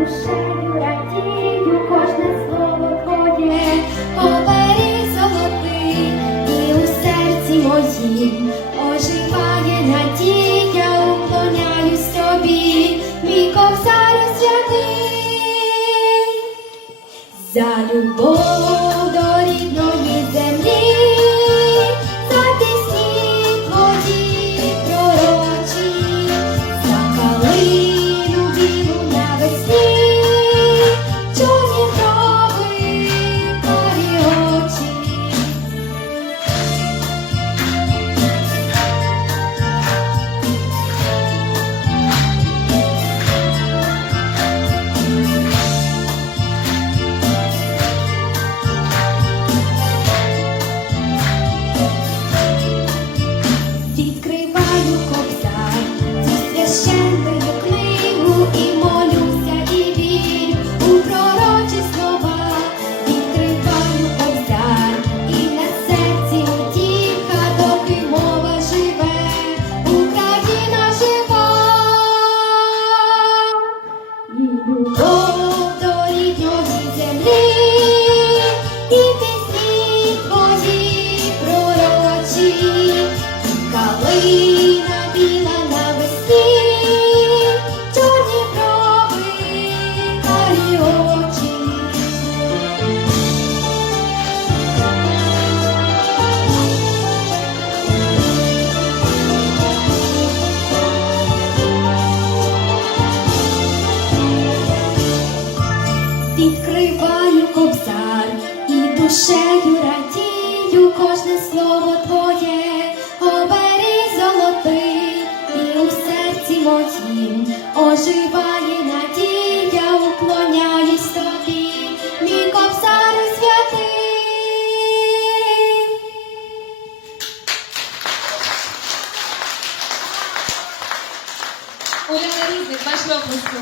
душею радію кожне слово твоє, оберіг золотий, і у серці моїм оживає надія, уклоняюсь тобі, мій ковзар святий. За любов Відкриваю кобзар і душею радію кожне слово твоє, оберіг золотий, і у серці моїм оживає надія, уклоняюсь тобі, мій кобзар святий. Уляна Різник, ваші оплески.